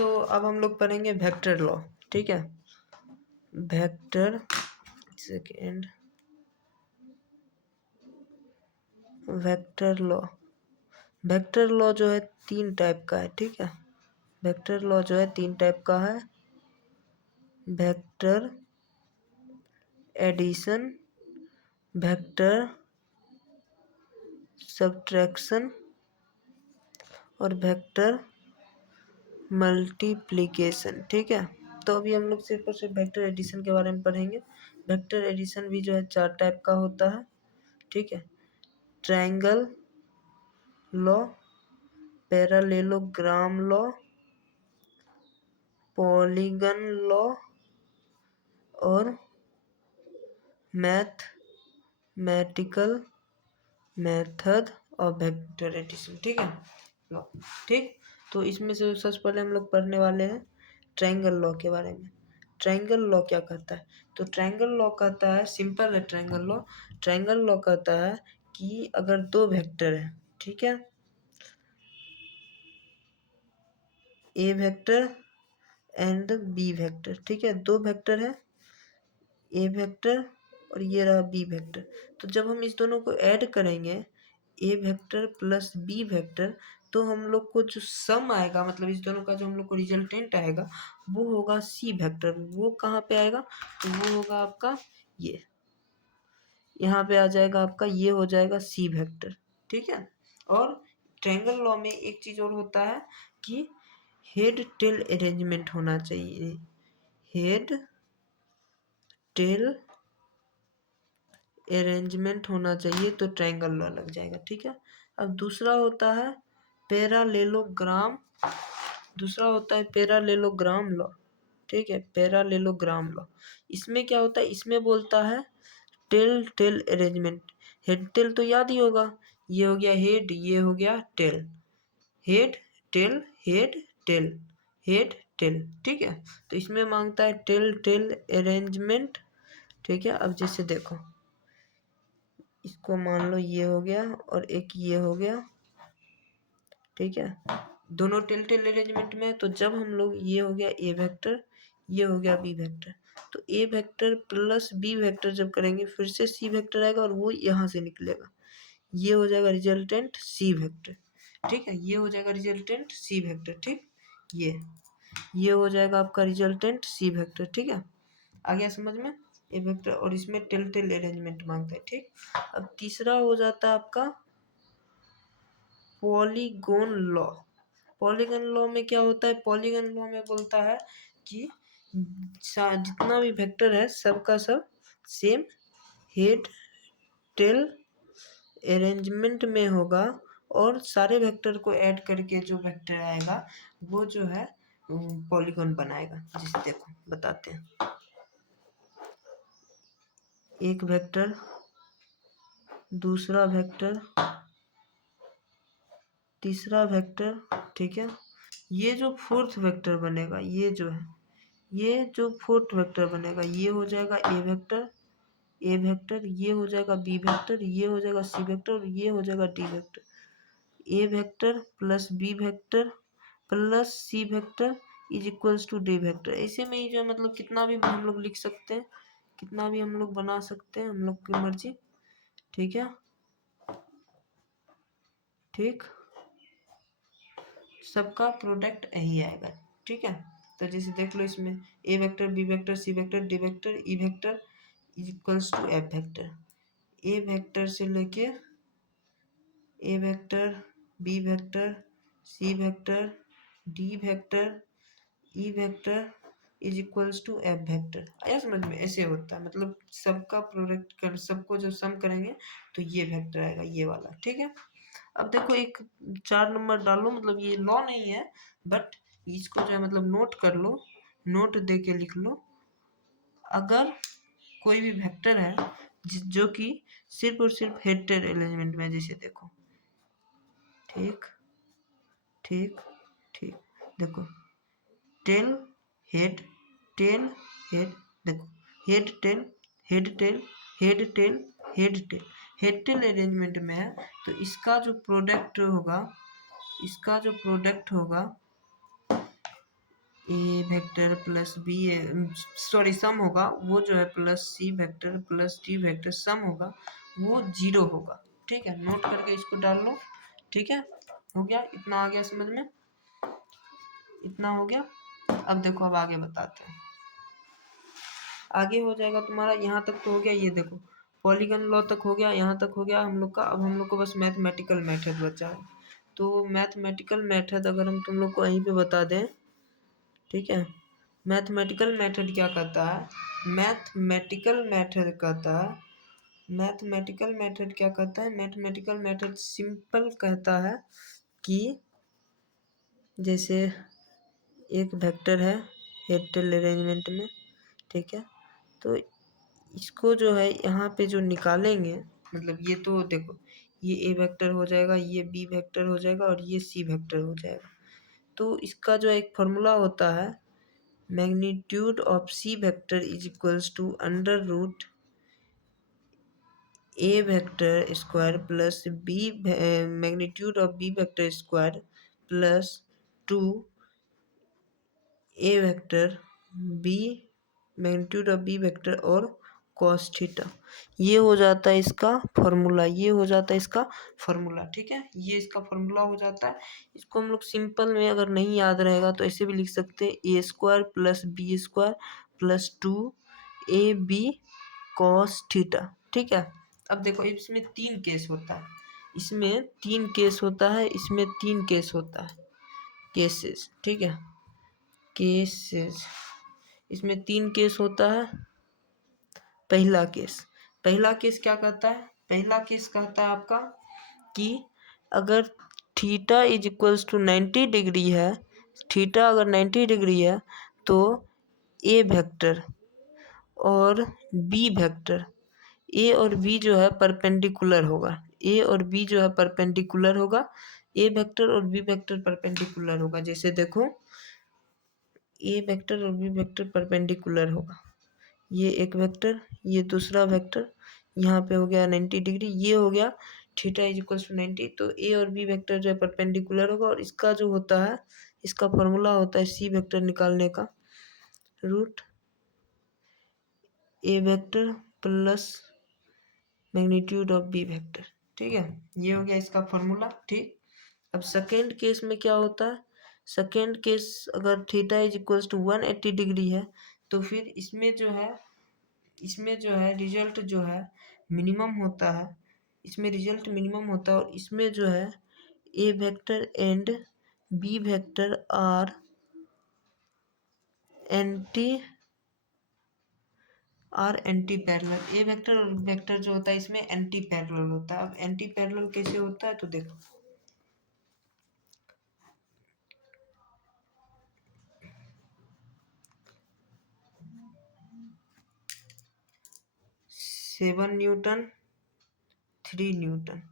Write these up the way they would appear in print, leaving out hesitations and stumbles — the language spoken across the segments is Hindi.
तो अब हम लोग पढ़ेंगे वेक्टर लॉ। ठीक है, vector second vector law. Vector law जो है 3 टाइप का है। ठीक है, वेक्टर लॉ जो है 3 टाइप का है। वेक्टर एडिशन, वेक्टर सब्ट्रैक्शन और वेक्टर मल्टीप्लिकेशन। ठीक है, तो अभी हम लोग सिर्फ और सिर्फ वेक्टर एडिशन के बारे में पढ़ेंगे। वेक्टर एडिशन भी जो है 4 टाइप का होता है। ठीक है, triangle law, parallelogram law, polygon law और mathematical method of vector addition. ठीक है, लॉ। ठीक, तो इसमें से सबसे पहले हम लोग पढ़ने वाले हैं ट्रायंगल लॉ के बारे में। ट्रायंगल लॉ क्या कहता है? तो ट्रायंगल लॉ कहता है, सिंपल है ट्रायंगल लॉ। ट्रायंगल लॉ कहता है कि अगर 2 वेक्टर है, ठीक है, A vector and B vector. ठीक है, 2 वेक्टर है, ए वेक्टर और ये रहा बी वेक्टर। तो जब हम इस दोनों को ऐड करेंगे, ए वेक्टर प्लस बी वेक्टर, तो हम लोग को जो सम आएगा, मतलब इस दोनों का जो हम लोग को रिजल्टेंट आएगा, वो होगा सी वेक्टर। वो कहाँ पे आएगा? तो वो होगा आपका ये, यहाँ पे आ जाएगा आपका, ये हो जाएगा सी वेक्टर। ठीक है, और ट्रायंगल लॉ में एक चीज और होता है कि हेड टेल अरेंजमेंट होना चाहिए। हेड टेल अरेंजमेंट होना चाहिए तो ट्रायंगल लॉ लग जाएगा। ठीक है, अब दूसरा होता है पैरेललोग्राम। दूसरा होता है पैरेललोग्राम लॉ। ठीक है, पैरेललोग्राम लॉ। इसमें क्या होता है? इसमें बोलता है tail tail arrangement. Head tail तो याद ही होगा, ये हो गया हेड, ये हो गया tail. Head tail, head tail, head tail. ठीक है, तो इसमें मांगता है टेल टेल अरेंजमेंट। ठीक है, अब जैसे देखो, इसको मान लो ये हो गया और एक ये हो गया। ठीक है, दोनों टेल टेल अरेंजमेंट में, तो जब हम लोग, ये हो गया ए वेक्टर, ये हो गया बी वेक्टर, तो A vector plus B vector जब करेंगे, फिर से सी वेक्टर आएगा और वो यहाँ से निकलेगा, ये हो जाएगा रिजल्टेंट सी वेक्टर। ठीक है, ये हो जाएगा रिजल्टेंट सी वेक्टर। ठीक, ये हो जाएगा आपका रिजल्टेंट सी वेक्टर। ठीक है, आ गया समझ में? ए वेक्टर, और इसमें टेल टेल अरेंजमेंट मांगता है। ठीक, अब तीसरा हो जाता है आपका पॉलीगॉन लॉ। पॉलीगॉन लॉ में क्या होता है? पॉलीगॉन लॉ में बोलता है कि जितना भी वेक्टर है सबका सब सेम हेड टेल अरेंजमेंट में होगा, और सारे वेक्टर को ऐड करके जो वेक्टर आएगा वो जो है पॉलीगॉन बनाएगा। जिसे देखो बताते हैं, एक वेक्टर, दूसरा वेक्टर, तीसरा वेक्टर। ठीक है, ये जो फोर्थ वेक्टर बनेगा, ये जो है, ये जो फोर्थ वेक्टर बनेगा, ये हो जाएगा ए वेक्टर, ए वेक्टर, ये हो जाएगा बी वेक्टर, ये हो जाएगा सी वेक्टर और ये हो जाएगा D vector. A vector plus B vector plus C vector is equals to D vector. ऐसे में ही जो है, मतलब कितना भी हम लोग लिख सकते हैं, कितना भी हम लोग बना सकते हैं, हम लोग की मर्जी। ठीक है, ठीक, सबका प्रोडक्ट यही आएगा। ठीक है, तो जैसे देख लो, इसमें A vector B vector C vector D vector E vector is equals to F vector. A vector से लेके A vector B vector C vector D vector E vector is equals to F vector. आया समझ में? ऐसे होता है, मतलब सबका प्रोडक्ट कर, सबको जब सम करेंगे तो ये वेक्टर आएगा, ये वाला। ठीक है, अब देखो एक 4 नंबर डालो, मतलब ये लॉ नहीं है, बट इसको जो है मतलब नोट कर लो, नोट दे के लिख लो। अगर कोई भी वेक्टर है जो कि सिर्फ और सिर्फ हेड टेल एलिमेंट में, जैसे देखो, ठीक ठीक ठीक, देखो टेल हेड टेल हेड, देखो head tail head tail head tail head tail, head tell arrangement में है, तो इसका जो प्रोडक्ट होगा, इसका जो प्रोडक्ट होगा A vector plus B, sorry sum होगा वो जो है plus C vector plus D vector sum होगा वो 0 होगा। ठीक है, नोट करके इसको डाल लो। ठीक है, हो गया, इतना आ गया समझ में, इतना हो गया। अब देखो, अब आगे बताते हैं। आगे हो जाएगा तुम्हारा, यहाँ तक तो हो गया, ये देखो पॉलीगन लॉ तक हो गया, यहाँ तक हो गया हम लोग का। अब हम लोग को बस मैथमेटिकल मेथड बचा है। तो मैथमेटिकल मेथड अगर हम तुम लोग को यहीं पे बता दें, ठीक है, मैथमेटिकल मेथड क्या कहता है, मैथमेटिकल मेथड कहता है, मैथमेटिकल मेथड क्या कहता है, मैथमेटिकल मेथड सिंपल कहता है कि जैसे एक वेक्टर है हेड टेल अरेंजमेंट में, ठीक है, तो इसको जो है यहाँ पे जो निकालेंगे, मतलब ये तो देखो ये ए वेक्टर हो जाएगा, ये बी वेक्टर हो जाएगा और ये सी वेक्टर हो जाएगा। तो इसका जो एक फॉर्मूला होता है, magnitude of C vector is equals to under root A vector square plus B magnitude of B vector square plus 2 A vector B magnitude of B vector और कॉस थीटा। ये हो जाता है इसका फॉर्मूला, ये हो जाता है इसका फॉर्मूला। ठीक है, ये इसका फॉर्मूला हो जाता है। इसको हम लोग सिंपल में अगर नहीं याद रहेगा तो ऐसे भी लिख सकते हैं, A square plus B square plus 2 A B cos theta. ठीक है, अब देखो इसमें 3 केस होता है, इसमें 3 केस होता है, इसमें 3 केस होता है, केसेस। ठीक है, केसेस, इसमें 3 केस होता है। पहला केस क्या कहता है, पहला केस कहता है आपका कि अगर theta is equals to 90 degree है, थीटा अगर 90 डिग्री है तो ए वेक्टर और बी वेक्टर, ए और बी जो है परपेंडिकुलर होगा, ए और बी जो है परपेंडिकुलर होगा, ए वेक्टर और बी वेक्टर परपेंडिकुलर होगा। जैसे देखो ए वेक्टर और बी वेक्टर परपेंडिकुलर होगा, ये एक वेक्टर, ये दूसरा वेक्टर, यहाँ पे हो गया 90 डिग्री, ये हो गया थीटा इज इक्वल्स टू 90। तो ए और बी वेक्टर जो है परपेंडिकुलर होगा और इसका जो होता है, इसका फॉर्मूला होता है सी वेक्टर निकालने का, root A vector plus magnitude of B vector. ठीक है, ये हो गया इसका फॉर्मूला। ठीक, अब सेकेंड केस में क्या होता है, सेकेंड केस अगर theta is equals to 180 degree है तो फिर इसमें जो है, इसमें जो है रिजल्ट जो है मिनिमम होता है, इसमें रिजल्ट मिनिमम होता है और इसमें जो है A vector and B vector are anti anti parallel. A vector और वेक्टर जो होता है इसमें एंटी पैरेलल होता है। अब एंटी पैरेलल कैसे होता है तो देखो, seven Newton 3 Newton,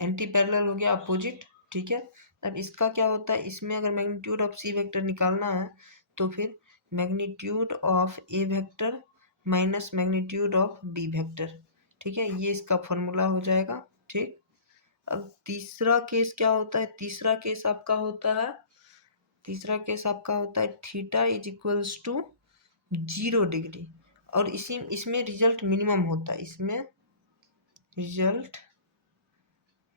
anti parallel हो गया अपोजिट। ठीक है, अब इसका क्या होता है, इसमें अगर मैग्नीट्यूड ऑफ सी वेक्टर निकालना है तो फिर magnitude of A vector minus magnitude of B vector. ठीक है, ये इसका फॉर्मूला हो जाएगा। ठीक, अब तीसरा केस क्या होता है, तीसरा केस आपका होता है, तीसरा केस आपका होता है theta is equals to 0 degree और इसी इसमें रिजल्ट मिनिमम होता है, इसमें रिजल्ट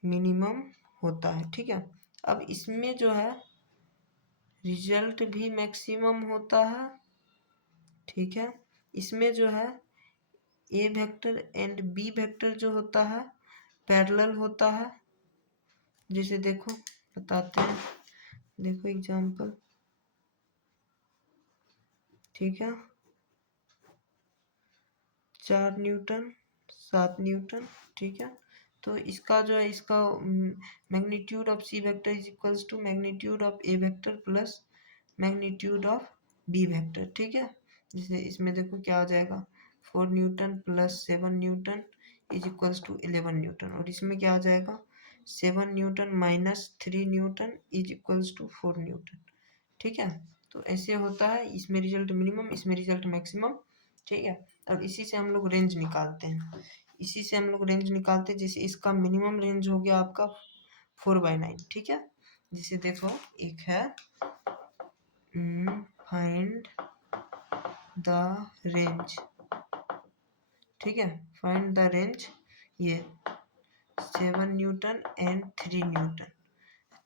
मिनिमम होता है। ठीक है, अब इसमें जो है रिजल्ट भी मैक्सिमम होता है। ठीक है, इसमें जो है A vector and B vector जो होता है पैरेलल होता है। जैसे देखो बताते हैं, देखो एग्जांपल। ठीक है, 4 न्यूटन 7 न्यूटन। ठीक है, तो इसका जो है, इसका magnitude of C vector is equals to magnitude of A vector plus magnitude of B vector. ठीक है, जैसे इसमें देखो क्या आ जाएगा, 4 newton plus 7 newton is equals to 11 newton और इसमें क्या आ जाएगा, 7 newton minus 3 newton is equals to 4 newton. ठीक है, तो ऐसे होता है, इसमें रिजल्ट मिनिमम, इसमें रिजल्ट मैक्सिमम। ठीक है, और इसी से हम लोग रेंज निकालते हैं, इसी से हम लोग रेंज निकालते हैं। जैसे इसका मिनिमम रेंज हो गया आपका 4/9। ठीक है, जैसे देखो एक है फाइंड द रेंज, ठीक है, फाइंड द रेंज, ये 7 न्यूटन एंड 3 न्यूटन।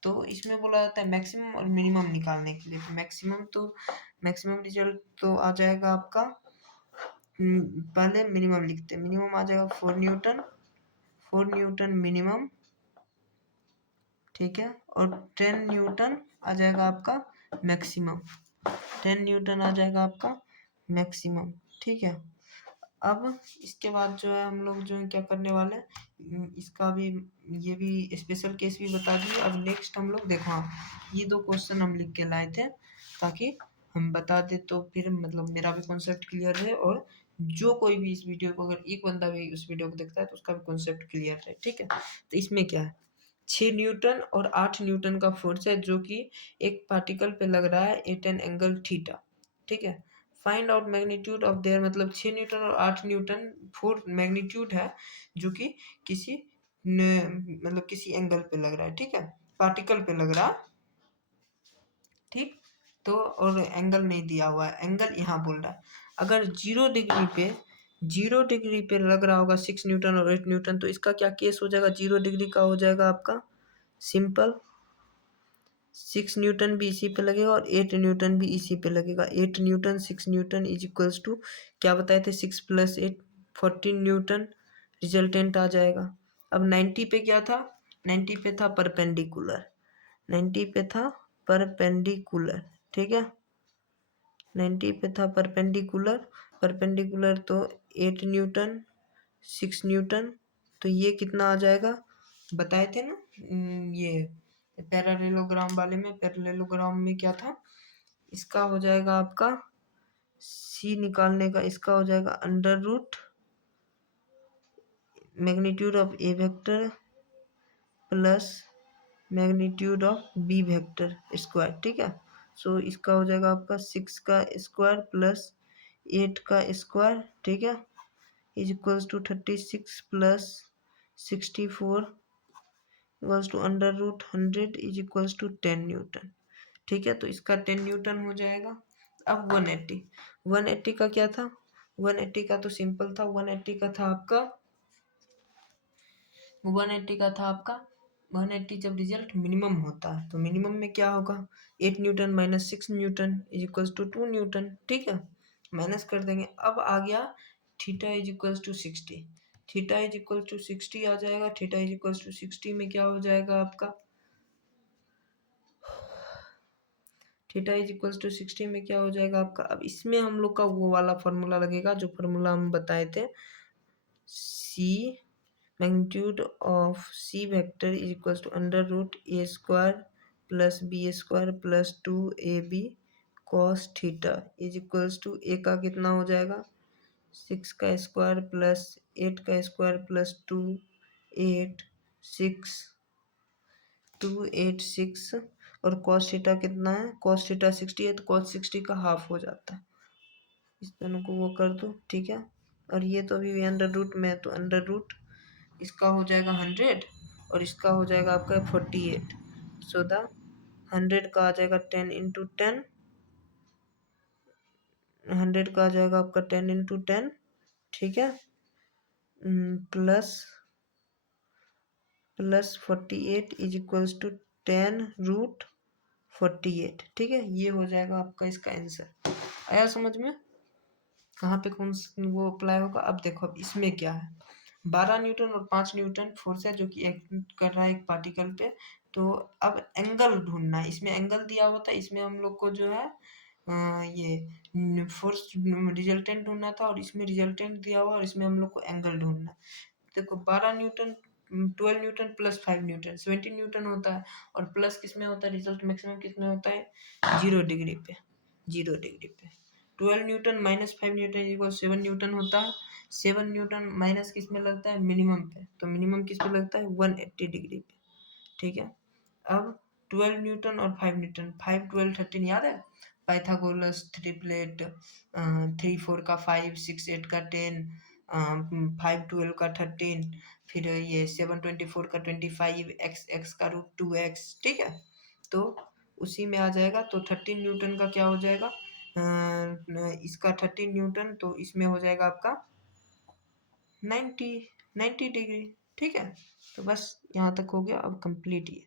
तो इसमें बोला जाता है मैक्सिमम और मिनिमम निकालने के लिए। तो मैक्सिमम रिजल्ट तो आ जाएगा आपका, पहले मिनिमम लिखते हैं, मिनिमम आ जाएगा 4 न्यूटन मिनिमम, ठीक है, और 10 न्यूटन आ जाएगा आपका मैक्सिमम, 10 न्यूटन आ जाएगा आपका मैक्सिमम, ठीक है। अब इसके बाद जो है हम लोग जो है क्या करने वाले हैं, इसका भी, ये भी स्पेशल केस भी बता दिए। अब नेक्स्ट हम लोग देखो, हाँ, ये 2 क्वेश्चन हम लिख के लाए थे ताकि हम बता दे, तो फिर मतलब मेरा भी कॉन्सेप्ट क्लियर है, और जो कोई भी इस वीडियो को, अगर एक बंदा भी उस वीडियो को देखता है तो उसका भी कॉन्सेप्ट क्लियर है, ठीक है। तो इसमें क्या है, 6 न्यूटन और 8 न्यूटन का फोर्स है जो कि एक पार्टिकल पे लग रहा है एट एन एंगल थीटा, ठीक है। Find out magnitude of their, मतलब 6 न्यूटन और 8 न्यूटन फोर्स मैग्नीट्यूड है जो कि किसी मतलब किसी एंगल पे लग रहा है, ठीक है, पार्टिकल पे लग रहा है, ठीक। तो और एंगल नहीं दिया हुआ है, एंगल यहाँ बोल रहा है, अगर 0 डिग्री पे लग रहा होगा 6 न्यूटन और 8 न्यूटन, तो इसका क्या केस हो जाएगा, 0 डिग्री का हो जाएगा आपका सिंपल, 6 न्यूटन भी इसी पे लगेगा और 8 न्यूटन भी इसी पे लगेगा। 8 newton 6 newton is equals to, क्या बताए थे, 6 + 8 14 न्यूटन रिजल्टेंट आ जाएगा। अब 90 पे क्या था, 90 पे था परपेंडिकुलर, 90 पे था परपेंडिकुलर, ठीक है, 90 पे था परपेंडिकुलर, परपेंडिकुलर तो 8 न्यूटन 6 न्यूटन, तो ये कितना आ जाएगा, बताए थे ना, ये पैरेललोग्राम वाले में, पैरेललोग्राम में क्या था, इसका हो जाएगा आपका सी निकालने का, इसका हो जाएगा under root magnitude of A vector plus magnitude of B vector square, ठीक है। सो इसका हो जाएगा आपका 6 का स्क्वायर प्लस 8 का स्क्वायर, ठीक है, इज इक्वल्स टू 36 प्लस 64 equals to under root 100 is equals to 10 newton, ठीक है। तो इसका 10 न्यूटन हो जाएगा। अब 180 का क्या था, 180 का तो सिंपल था, 180 का था आपका 180 का था आपका 180 जब रिजल्ट मिनिमम होता है तो मिनिमम में क्या होगा, 8 newton minus 6 newton is equals to 2 newton, ठीक है, माइनस कर देंगे। अब आ गया theta is equals to 60, theta is equals to 60 आ जाएगा, थीटा इज इक्वल्स टू 60 में क्या हो जाएगा आपका, थीटा इज इक्वल्स टू 60 में क्या हो जाएगा आपका, अब इसमें हम लोग का वो वाला फॉर्मूला लगेगा जो फॉर्मूला हम बताए थे, C magnitude of C vector is equals to under root A square plus B square plus 2ab cos theta is equals to A का कितना हो जाएगा 6 का स्क्वायर प्लस 8 का स्क्वायर प्लस 286 और कॉस थीटा कितना है, कॉस थीटा 60 है तो कॉस 60 का हाफ हो जाता है, इस दोनों को वो कर दो, ठीक है। और ये तो अभी अंडर रूट में है तो अंडर रूट इसका हो जाएगा 100 और इसका हो जाएगा आपका 48, सो द 100 का आ जाएगा 10 × 10, 100 का आ जाएगा आपका 10 × 10, ठीक है, प्लस 48 इज इक्वल्स टू 10√48, ठीक है, ये हो जाएगा आपका इसका आंसर। आया समझ में, कहाँ पे कौन वो अप्लाई होगा। अब देखो, अब इसमें क्या है, 12 न्यूटन और 5 न्यूटन फोर्स है जो कि एक्ट कर रहा है एक पार्टिकल पे। तो अब एंगल ढूंढना है, इसमें एंगल दिया हुआ था, इसमें हम लोग को जो है ये फोर्स रिजल्टेंट ढूंढना था और इसमें रिजल्टेंट दिया हुआ और इसमें हम लोग को एंगल ढूंढना है। देखो 12 Newton 12 Newton plus 5 Newton 17 Newton होता है, और प्लस किस में होता है, रिजल्ट मैक्सिमम किस में होता है, 0 डिग्री पे, 0 डिग्री पे। 12 Newton minus 5 Newton equal 7 Newton होता है, 7 न्यूटन माइनस किस में लगता है, मिनिमम पे, तो मिनिमम किस पे लगता है, 180 डिग्री पे, ठीक है। अब 12 न्यूटन और 5 न्यूटन, 5 12 13 याद है, पाइथागोरस ट्रिपलेट, 3 4 का 5 6 8 का 10, 5 12 का 13, फिर ये 7 24 का 25, x x का √2x, ठीक है। तो उसी में आ जाएगा, तो 13 न्यूटन का क्या हो जाएगा, इसका 30 न्यूटन, तो इसमें हो जाएगा आपका 90 90 डिग्री। ठीक है, तो बस यहाँ तक हो गया, अब कंप्लीट ये।